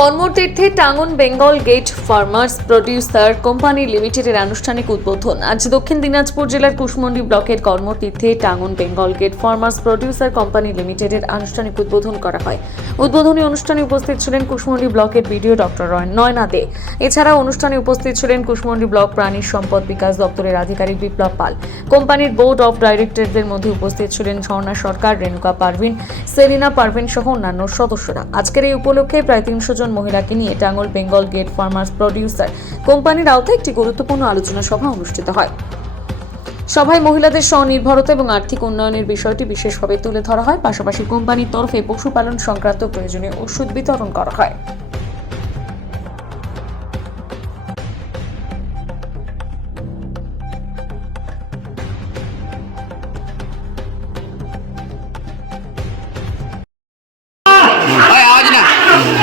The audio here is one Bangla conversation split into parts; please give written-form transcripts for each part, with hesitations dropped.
কর্মতীর্থে Tangon Bengal gate farmers producer company লিমিটেডের আনুষ্ঠানিক উদ্বোধন। আজ দক্ষিণ দিনাজপুর জেলার কুশমন্ডি ব্লকের কর্মতীর্থে Tangon Bengal gate farmers producer company লিমিটেডের আনুষ্ঠানিক উদ্বোধন করা হয়। উদ্বোধনী অনুষ্ঠানে উপস্থিত ছিলেন কুশমন্ডি ব্লকের বিডিও ডক্টর নয়না দে। এছাড়াও অনুষ্ঠানে উপস্থিত ছিলেন কুশমন্ডি ব্লক প্রাণী সম্পদ বিকাশ দপ্তরের আধিকারিক বিপ্লব পাল। কোম্পানির বোর্ড অফ ডাইরেক্টরদের মধ্যে উপস্থিত ছিলেন ঝর্ণা সরকার, রেণুকা পারভিন, সেলিনা পারভিন সহ অন্যান্য সদস্যরা। আজকের এই উপলক্ষে প্রায় 300 জন মহিলাকে নিয়ে Tangon Bengal gate farmers producer কোম্পানির আওতায় একটি গুরুত্বপূর্ণ আলোচনা সভা অনুষ্ঠিত হয়। সভায় মহিলাদের স্বনির্ভরতা এবং আর্থিক উন্নয়নের বিষয়টি বিশেষভাবে তুলে ধরা হয়। পাশাপাশি কোম্পানির তরফে পশুপালন সংক্রান্ত প্রয়োজনীয় ওষুধ বিতরণ করা হয়।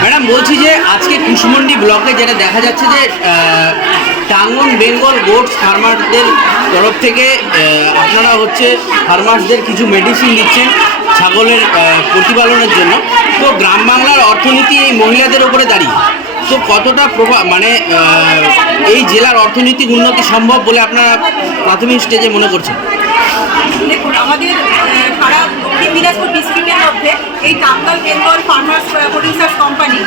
ম্যাডাম, বলছি যে আজকে কুশমন্ডি ব্লকে যেটা দেখা যাচ্ছে যে টাঙ্গন বেঙ্গল গোটস ফার্মারদের তরফ থেকে আপনারা ফার্মার্সদের কিছু মেডিসিন দিচ্ছেন ছাগলের প্রতিপালনের জন্য। তো গ্রাম বাংলার অর্থনীতি এই মহিলাদের উপরে দাঁড়িয়ে, তো কতটা এই জেলার অর্থনৈতিক উন্নতি সম্ভব বলে আপনারা প্রাথমিক স্টেজে মনে করছেন? দেখুন, আমাদের সারা দক্ষিণ দিনাজপুর ডিস্ট্রিক্টের মধ্যে এই Tangon Bengal farmers producers company,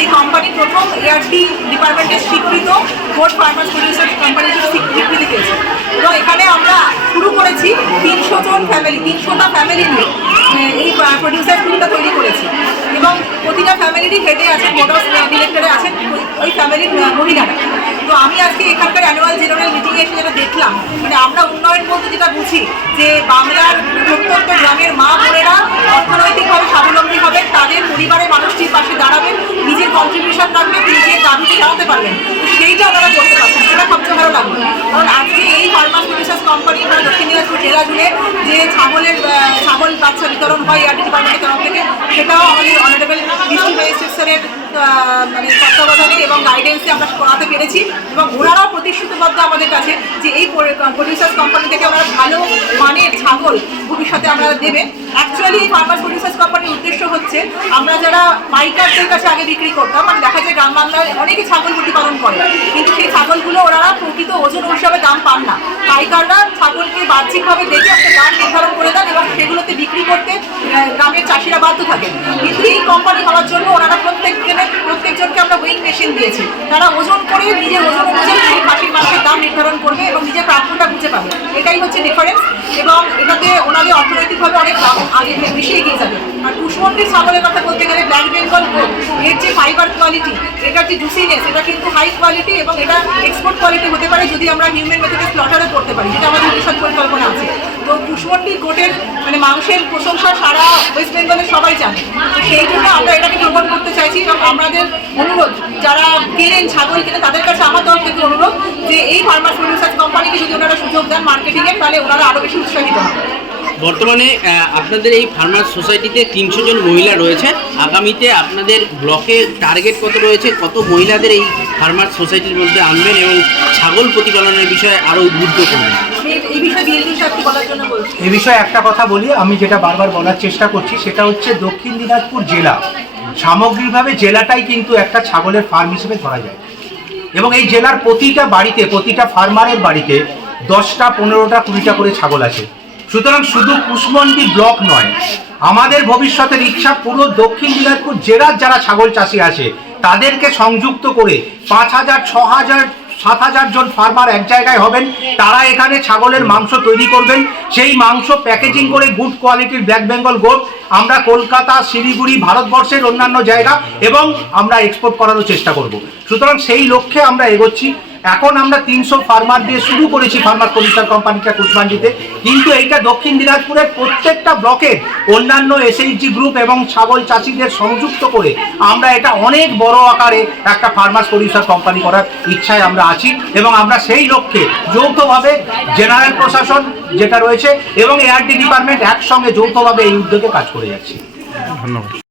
এই কোম্পানি প্রথম এআরটি ডিপার্টমেন্টের স্বীকৃত গোট ফার্মার্স প্রডিউসার্স কোম্পানি স্বীকৃতি পেয়েছে। তো এখানে আমরা শুরু করেছি 300টা ফ্যামিলি নিয়ে এই প্রডিউসারগুলিটা তৈরি করেছি, এবং প্রতিটা ফ্যামিলিরই হেডে আছেন, বোর্ড অফ ডিরেক্টরে আছেন ওই ফ্যামিলির মহিলারা। তো আমি আজকে এখানকার অ্যানুয়াল জেনারেল মিটিংয়ে এসে যেটা দেখলাম, মানে আমরা উন্নয়ন বলতে যেটা বুঝি যে বাংলার প্রত্যন্ত গ্রামের মা বোনেরা অর্থনৈতিকভাবে স্বাবলম্বী হবেন, তাদের পরিবারের মানুষটির পাশে দাঁড়াবেন, নিজের কন্ট্রিবিউশন রাখবেন, নিজের দাবিতে দাঁড়াতে পারবেন। সেইটা ওনারা করতে পারছেন, সেটা সবচেয়ে ভালো লাগলো। কারণ আজকে এই ফার্মার্স প্রডিউসার্স কোম্পানি বা দক্ষিণ দিনাজপুর জেলা জুড়ে যে ছাগল বাচ্চা বিতরণ হয় এআরটি ডিপার্টমেন্টের তরফ থেকে, সেটাও আমাদের অনারেবল ডিস্ট্রিক্ট ম্যাজিস্ট্রেটের মানে তত্ত্বাবধানে এবং গাইডেন্সে আমরা করাতে পেরেছি, এবং ওনারাও প্রতিশ্রুতিবদ্ধ আমাদের কাছে যে এই প্রডিউসার্স কোম্পানি থেকে ওনারা ভালো মানের ছাগল ভবিষ্যতে আমরা দেবেন। অ্যাকচুয়ালি এই ফার্মার্স প্রডিউসার্স কোম্পানির উদ্দেশ্য হচ্ছে, আমরা যারা পাইকারদের কাছে আগে বিক্রি করতাম, মানে দেখা যায় গ্রাম বাংলায় অনেকে ছাগল প্রতিপালন করে, কিন্তু সেই ছাগলগুলো ওনারা প্রকৃত ওজন হিসাবে দাম পান না। পাইকাররা ছাগলকে বাহ্যিকভাবে দেখে একটা দাম নির্ধারণ করে দেন এবং সেগুলোতে বিক্রি করতে গ্রামের চাষিরা বাধ্য থাকেন। কিন্তু এই কোম্পানি হওয়ার জন্য ওনারা প্রত্যেকজনকে আমরা ওয়েইং মেশিন দিয়েছি, তারা ওজন করে নিজের ওজন অনুযায়ী সেই খাসির মাংসের দাম নির্ধারণ করবে এবং নিজের প্রাপ্যটা বুঝে পাবে। এটাই হচ্ছে ডিফারেন্স, এবং এটাতে ওনাদের অর্থনৈতিকভাবে অনেক আগে বেশি এগিয়ে যাবে। আর কুশমন্ডির ছাগলের কথা বলতে গেলে ব্ল্যাক বেঙ্গল গোট, এর যে ফাইবার কোয়ালিটি, এটার যে জুসিনেস, এটা কিন্তু হাই কোয়ালিটি এবং এটা এক্সপোর্ট কোয়ালিটি হতে পারে যদি আমরা হিউম্যান মেথডে স্লটারও করতে পারি, যেটা আমাদের ভবিষ্যৎ পরিকল্পনা আছে। তো কুশমন্ডি গোটের মানে মাংসের প্রশংসা সারা ওয়েস্ট বেঙ্গলের সবাই জানে। তো সেই জন্য আমরা এটাকে প্রমোট করতে চাইছি, এবং আমাদের অনুরোধ যারা কেনেন ছাগল কেনেন তাদের কাছে আমার তরফ থেকে অনুরোধ যে এই ফার্মার্স প্রডিউসার্স কোম্পানিকে যদি ওনারা সুযোগ দেন মার্কেটিংয়ের, তাহলে ওনারা আরও বেশি উৎসাহিত হবে। বর্তমানে আপনাদের এই ফার্মার্স সোসাইটিতে 300 জন মহিলা রয়েছে। আগামীতে আপনাদের ব্লকে টার্গেট কত রয়েছে, কত মহিলাদের এই ফার্মার্স সোসাইটির মধ্যে আনবেন এবং ছাগল প্রতিপালনের বিষয়ে আরও উদ্বুদ্ধ করবেন? এই বিষয়ে একটা কথা বলি, আমি যেটা বারবার বলার চেষ্টা করছি, সেটা হচ্ছে দক্ষিণ দিনাজপুর জেলা সামগ্রিকভাবে জেলাটাই কিন্তু একটা ছাগলের ফার্ম হিসেবে ধরা যায়, এবং এই জেলার প্রতিটা বাড়িতে, প্রতিটা ফার্মারের বাড়িতে 10টা 15টা 20টা করে ছাগল আছে। সুতরাং শুধু কুশমন্ডি ব্লক নয়, আমাদের ভবিষ্যতের ইচ্ছা পুরো দক্ষিণ দিনাজপুর জেলার যারা ছাগল চাষি আছে তাদেরকে সংযুক্ত করে 5000, 6000, 7000 জন ফার্মার এক জায়গায় হবেন। তারা এখানে ছাগলের মাংস তৈরি করবেন, সেই মাংস প্যাকেজিং করে গুড কোয়ালিটির ব্ল্যাক বেঙ্গল গোট আমরা কলকাতা, শিলিগুড়ি, ভারতবর্ষের অন্যান্য জায়গা এবং আমরা এক্সপোর্ট করারও চেষ্টা করব। সুতরাং সেই লক্ষ্যে আমরা এগোচ্ছি। এখন আমরা 300 ফার্মার দিয়ে শুরু করেছি ফার্মার প্রডিউসার কোম্পানিটা কুশমন্ডিতে, কিন্তু এইটা দক্ষিণ দিনাজপুরের প্রত্যেকটা ব্লকের অন্যান্য এসএইচজি গ্রুপ এবং ছাগল চাষিদের সংযুক্ত করে আমরা এটা অনেক বড় আকারে একটা ফার্মার প্রডিউসার কোম্পানি করার ইচ্ছায় আমরা আছি, এবং আমরা সেই লক্ষ্যে যৌথভাবে জেনারেল প্রশাসন যেটা রয়েছে এবং এআরটি ডিপার্টমেন্ট একসঙ্গে যৌথভাবে এই উদ্যোগে কাজ করে যাচ্ছি। ধন্যবাদ।